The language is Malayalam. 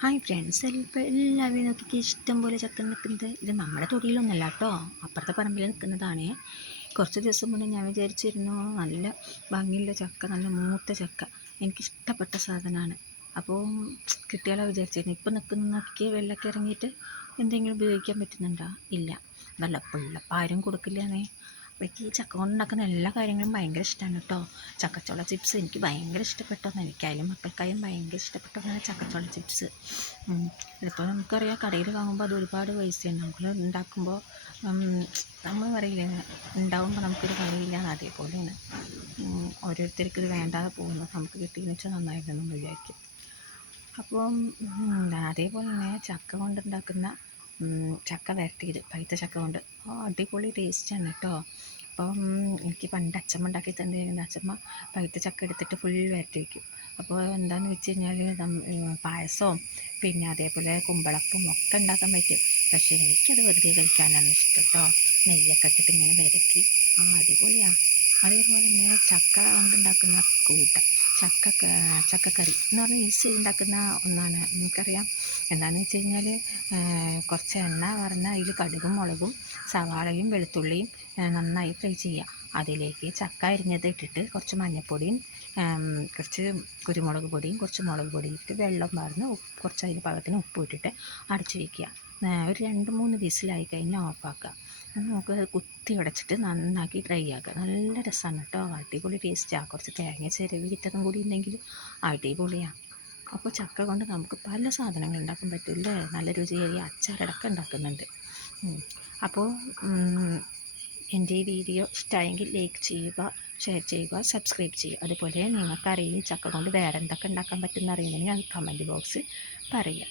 ഹായ് ഫ്രണ്ട്സ്, ഇപ്പോൾ എല്ലാവരും നോക്കി ഇഷ്ടം പോലെ ചക്ക നിൽക്കുന്നത് ഇത് നമ്മുടെ തൊടിയിലൊന്നല്ല കേട്ടോ, അപ്പുറത്തെ പറമ്പിൽ നിൽക്കുന്നതാണ്. കുറച്ച് ദിവസം മുന്നേ ഞാൻ വിചാരിച്ചിരുന്നു നല്ല ഭംഗിയുള്ള ചക്ക, നല്ല മൂത്ത ചക്ക എനിക്കിഷ്ടപ്പെട്ട സാധനമാണ്. അപ്പോൾ കിട്ടിയാലോ വിചാരിച്ചിരുന്നു. ഇപ്പം നിൽക്കുന്ന നോക്കി വെള്ളമൊക്കെ ഇറങ്ങിയിട്ട് എന്തെങ്കിലും ഉപയോഗിക്കാൻ പറ്റുന്നുണ്ടോ? ഇല്ല. നല്ല പിള്ളപ്പം ആരും കൊടുക്കില്ലാന്നേ. അപ്പോൾ എനിക്ക് ഈ ചക്ക കൊണ്ടുണ്ടാക്കുന്ന എല്ലാ കാര്യങ്ങളും ഭയങ്കര ഇഷ്ടമാണ് കേട്ടോ. ചക്കച്ചോള ചിപ്സ് എനിക്ക് ഭയങ്കര ഇഷ്ടപ്പെട്ടതാണ്. എനിക്കായാലും മക്കൾക്കായാലും ഭയങ്കര ഇഷ്ടപ്പെട്ടതാണ് ചക്കച്ചോള ചിപ്സ്. ഇതിപ്പോൾ നമുക്കറിയാം, കടയിൽ വാങ്ങുമ്പോൾ അത് ഒരുപാട് പൈസയാണ്. നമ്മൾ ഉണ്ടാക്കുമ്പോൾ നമ്മൾ പറയില്ലേ, ഉണ്ടാകുമ്പോൾ നമുക്കൊരു കളിയില്ല, അതേപോലെയാണ്. ഓരോരുത്തർക്ക് ഇത് വേണ്ടാതെ പോകുന്നത് നമുക്ക് കിട്ടിയെന്ന് വെച്ചാൽ നന്നായിരുന്നു വിചാരിക്കും. അപ്പം അതേപോലെ തന്നെ ചക്ക കൊണ്ടുണ്ടാക്കുന്ന ചക്ക വരട്ടിയത്, പഴുത്ത ചക്ക കൊണ്ട് അടിപൊളി ടേസ്റ്റാണ് കേട്ടോ. അപ്പം എനിക്ക് പണ്ട് അച്ചമ്മ ഉണ്ടാക്കി തന്നിരുന്നു. അച്ചമ്മ പഴുത്ത ചക്ക എടുത്തിട്ട് ഫുൾ വരട്ടി വയ്ക്കും. അപ്പോൾ എന്താണെന്ന് വെച്ച് കഴിഞ്ഞാൽ പായസവും പിന്നെ അതേപോലെ കുമ്പളപ്പും ഒക്കെ ഉണ്ടാക്കാൻ പറ്റും. പക്ഷേ എനിക്കത് വെറുതെ കഴിക്കാനാണ് ഇഷ്ടം കേട്ടോ. നെയ്യൊക്കെ ഇട്ടിട്ട് ഇങ്ങനെ വരട്ടി അടിപൊളിയാണ്. അതേപോലെ തന്നെ ചക്ക കൊണ്ടുണ്ടാക്കുന്ന കൂട്ട ചക്കക്കറി എന്ന് പറഞ്ഞാൽ ഈസി ഉണ്ടാക്കുന്ന ഒന്നാണ്. നമുക്കറിയാം എന്താണെന്ന് വെച്ച് കഴിഞ്ഞാൽ കുറച്ച് എണ്ണ പറഞ്ഞാൽ അതിൽ കടുകും മുളകും സവാളയും വെളുത്തുള്ളിയും നന്നായി ഫ്രൈ ചെയ്യുക. അതിലേക്ക് ചക്ക അരിഞ്ഞത് ഇട്ടിട്ട് കുറച്ച് മഞ്ഞൾപ്പൊടിയും കുറച്ച് കുരുമുളക് പൊടിയും കുറച്ച് മുളക് പൊടിയും ഇട്ട് വെള്ളം പാർന്ന് കുറച്ച് അതിന് പാകത്തിന് ഉപ്പ് ഇട്ടിട്ട് അടച്ച് വയ്ക്കുക. ഒരു 2-3 വിസിലായി കഴിഞ്ഞാൽ ഓഫാക്കുക. നമുക്ക് കുത്തി ഉടച്ചിട്ട് നന്നാക്കി ഡ്രൈ ആക്കുക. നല്ല രസമാണ് കേട്ടോ, അടിപൊളി ടേസ്റ്റാണ്. കുറച്ച് തേങ്ങ ചിരവി ഇട്ടതും കൂടി ഉണ്ടെങ്കിൽ അടിപൊളിയാണ്. അപ്പോൾ ചക്ക കൊണ്ട് നമുക്ക് പല സാധനങ്ങൾ ഉണ്ടാക്കാൻ പറ്റില്ലേ. നല്ല രുചിയായി അച്ചാറടക്കം ഉണ്ടാക്കുന്നുണ്ട്. അപ്പോൾ എൻ്റെ ഈ വീഡിയോ ഇഷ്ടമായെങ്കിൽ ലൈക്ക് ചെയ്യുക, ഷെയർ ചെയ്യുക, സബ്സ്ക്രൈബ് ചെയ്യുക. അതുപോലെ നിങ്ങൾക്കറിയാം ചക്ക കൊണ്ട് വേറെ എന്തൊക്കെ ഉണ്ടാക്കാൻ പറ്റുമെന്ന് അറിയുന്നതിന് കമൻറ്റ് ബോക്സ് പറയുക.